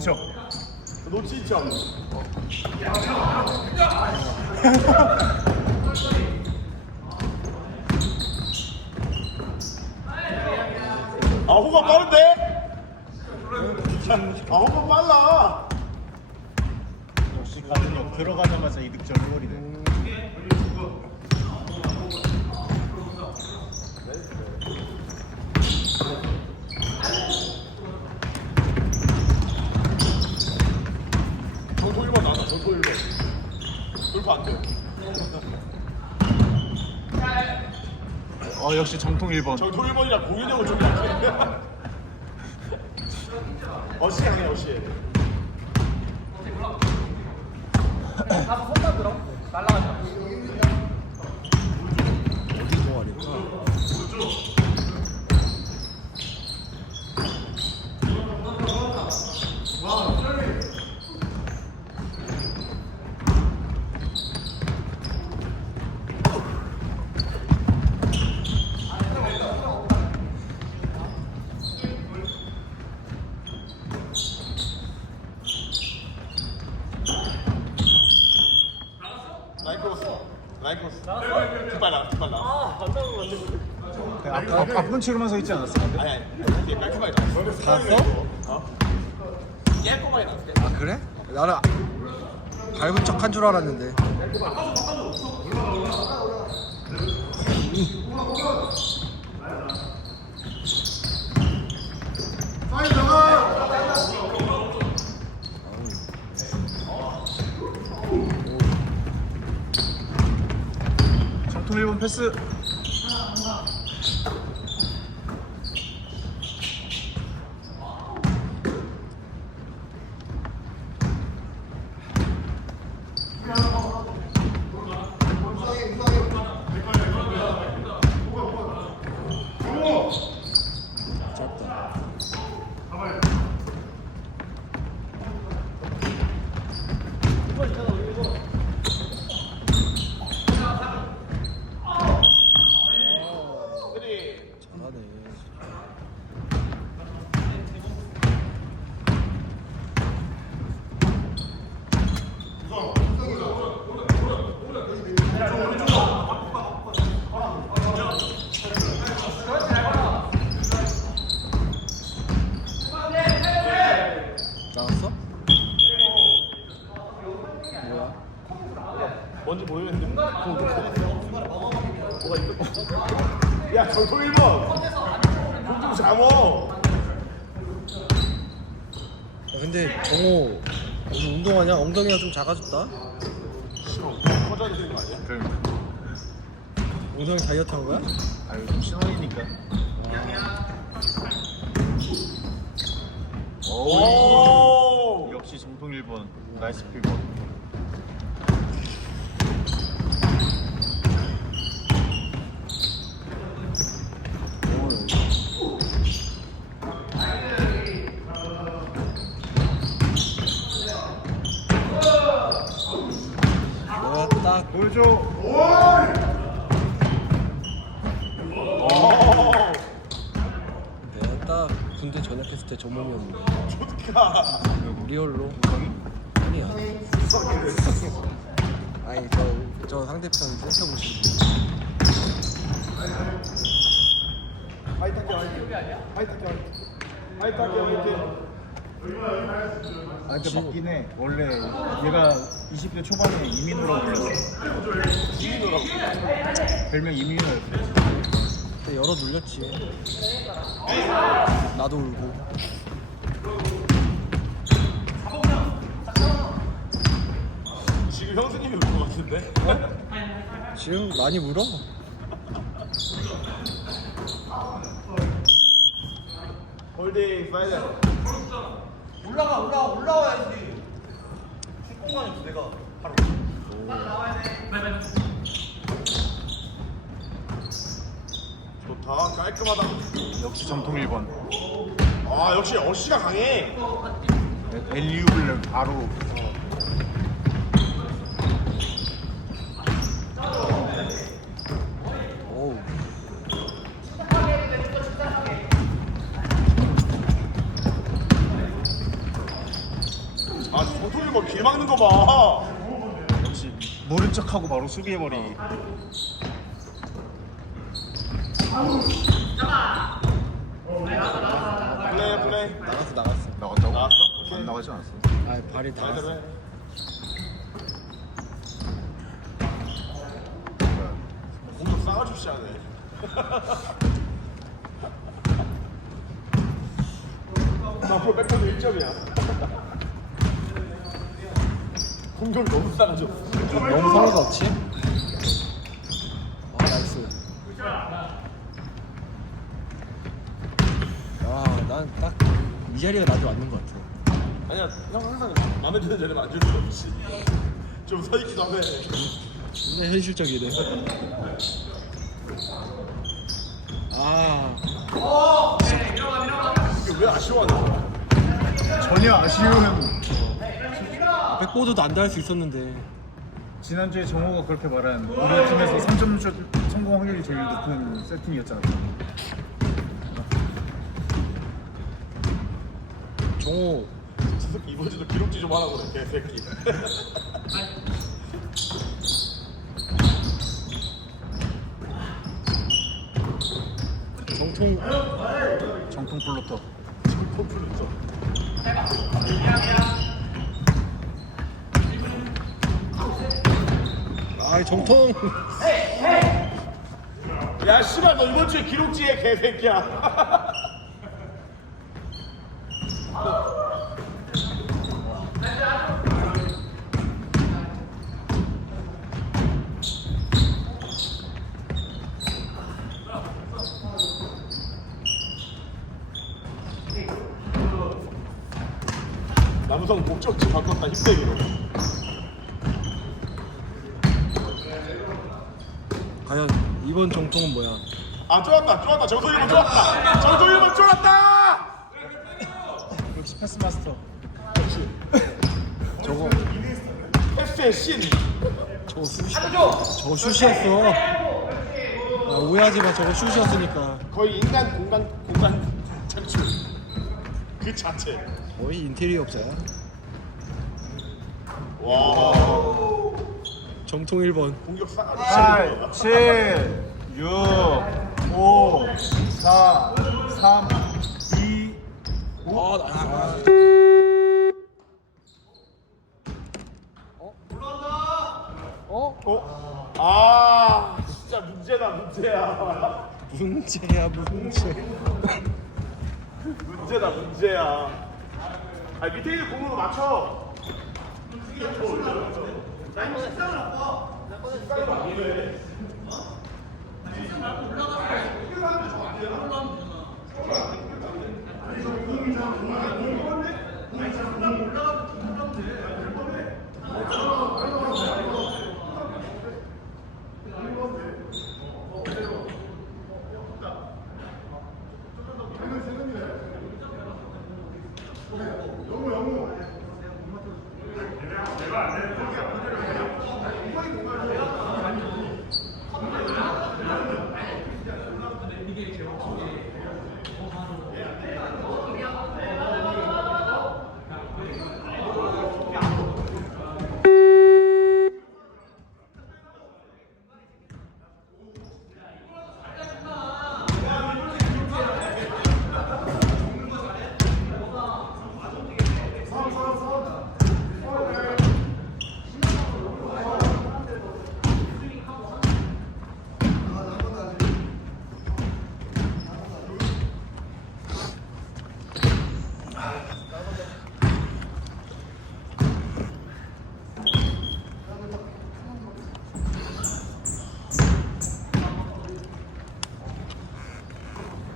놓친 척. 놓친 척. 아 호가 빠른데? 아 호가 빨라. 역시 가든역 들어가자마자 이득점 해버리네. 전소 1번 나왔다. 전소 1번. 돌파 안 돼. 어 역시 정통 1번. 전소 1번이랑 공인형은 좀 약해. 어시 강해 어시. 어디 동아리일까? 라인 크로스. 크로스. 뒷발 나. 뒷발 나. 아까 바쁜 치로만 서 있지 않았어? 아니 아니. 뒤에 깔끔하게 나. 닿았어? 어? 깨끗하게 나. 아 그래? 나는 밟은 척 한 줄 알았는데 정 1번 패스. 짧다 그래. 잘하네 나왔어? 뭐야? 뭔지 모르겠는데. 뭐가 있어? 야 전소 1번. 좀좀 잡어. 야, 근데 정호 오늘 운동하냐? 엉덩이가 좀 작아졌다 싫어. 커져야 되는 거 아니야? 그러니까. 엉덩이 다이어트 한 거야? 아 요즘 신혼이니까. 오. 역시 정통 1번. 나이스 피버. 내가 딱 보여줘. 딱 군대 전역했을 때저 몸이었는데 리얼로 아니야 아니 저, 저 상대편 센터 보시면 하이타케 하이타케. 하이타케 하이타케. 하이타케 하이타케. 아 근데 맞긴 해. 원래 얘가 20대 초반에 이민호라고 불렸어. 별명 이민호였어. 그때 열어 눌렸지 나도 울고 지금 형수님이 울것 같은데? 지금 많이 울어 홀딩 사이드. 올라가 올라가 올라와야지 공간이 없어 내가 바로 좋다. 깔끔하다. 역시 정통 1번. 아 역시 어시가 강해. 엘리우블 바로 오우 아 막는 거 봐. 역시 모른 척하고 바로 수비해버리기. 플레이 플레이. 나갔어 나갔어 나갔다고? 안 나가지 않았어. 아 발이 잘 닿았어 들어. 공격 싸가지 없이 하네. 앞으로 백퍼드 1점이야. 공격 너무 싸가지 없어. 너무 성의가 없지? 아 나이스 아난 딱 이 자리가 나도 맞는 것 같아 아니야, 형 항상 마음에 드는 자리에 앉을 수 없지. 좀 서있기도 하네. 진짜 현실적이네 아 이게 왜 아쉬워하냐? 전혀 아쉬운. 백보드도 안 닿을 수 있었는데 지난주에 정호가 그렇게 말한 우리 팀에서 3점 슛 성공 확률이 제일 높은 세팅이었잖아. 정호 저 이번 주도 기록지 좀 하라고 그래, 개새끼. 정통 정통 플로터. 컴플루터. 아 정통 야, 씨발, 너 이번 주에 기록지에 개새끼야. 남성 목적지 바꿨다 힙대기로. 과연 이번 정통은 뭐야? 아 쫄았다 쫄았다. 정소 1번 쫄았다. 정소 1번 쫄았다! 역시 패스 마스터. 저거. 패스의 신 저거 슛이 저거 슛이었어. 아, 오해하지 마 저거 슛이었으니까. 거의 인간 공간 공간 창출. 그 자체. 거의 인테리어 업자야 와 정통 1번. 공격 싸가지 8, 7, 6, 5, 4, 3, 2, 아 나이스. 어? 아 진짜 문제다 문제야. 문제야 문제. 문제다 문제야. 아 밑에 있는 공으로 맞춰 내가 안 돼. 对吧？